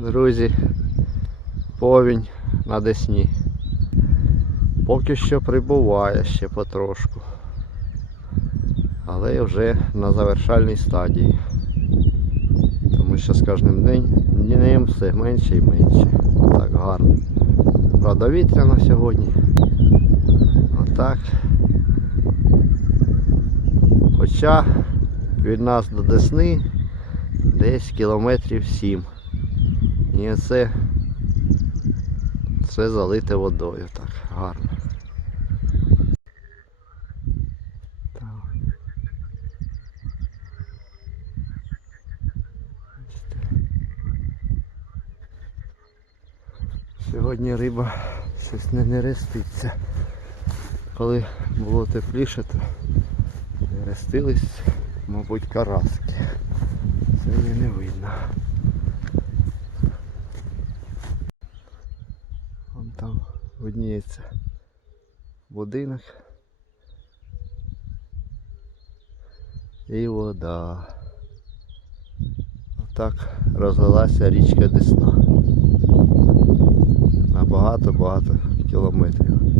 друзі, повінь на Десні. Поки що прибуває ще потрошку. Але вже на завершальній стадії. Тому що з кожним днем, все менше і менше. Так гарно. Правда, вітряно сьогодні. Отак. Хоча від нас до Десни десь кілометрів 7. І це, це залите водою так гарно. Сьогодні риба щось не нереститься. Коли було тепліше, то нерестились, мабуть, караски. Це не видно. Там видніється будинок. І вода. Отак розлилася річка Десна. На багато-багато кілометрів.